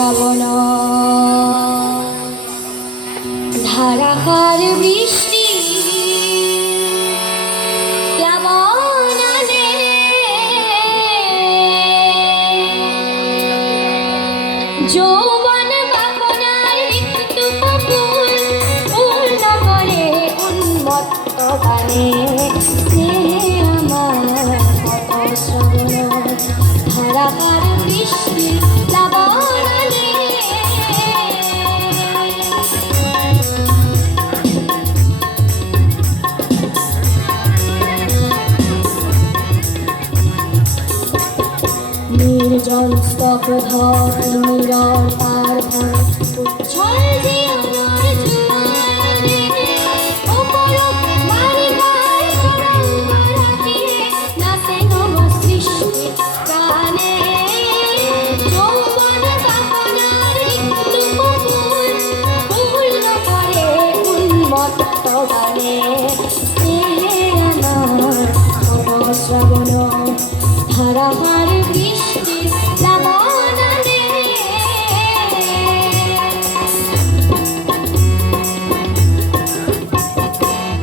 শ্রাবণ ধারাকার বৃষ্টি যৌবন বাপনার ঋতু ফুল পূর্ণ করে উন্মত্ত গানে আমার কত শ্রাবণ ধারাকার বৃষ্টি লাবণে নির্জন স্তব্ধ নিরল তার ভর উচ্ছল জীবনের জোয়ারে অপরূপ বালিকার তরঙ্গরাতে নাচে নব সৃষ্টি গানে যৌবন কামনার ঋতু ফুল পূর্ণ করে উন্মত্ত গানে আমার অবশ্রাবণ ধারাহার বৃষ্টি লাবণে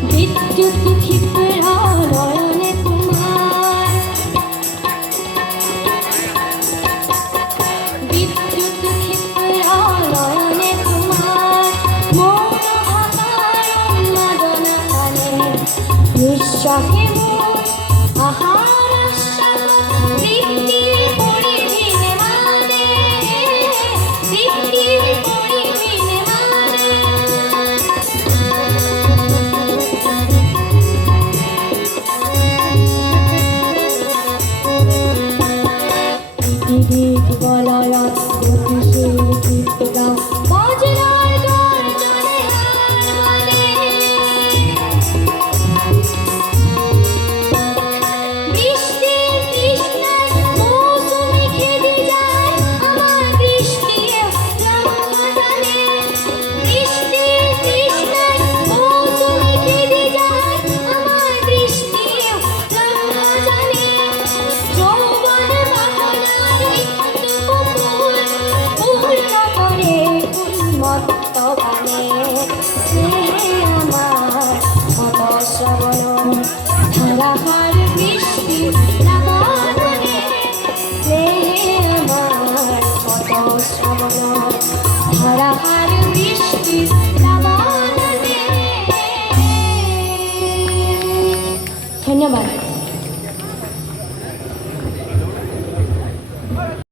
বিদ্যুৎ ক্ষিপ্র নয়নে তোমার বিদ্যুৎ ক্ষিপ্র নয়নে তোমার মন ভাঙার উন্মাদনা কানে নিঃশ্বাসে আহার বলয় গতিশীল গীত গাও বজরা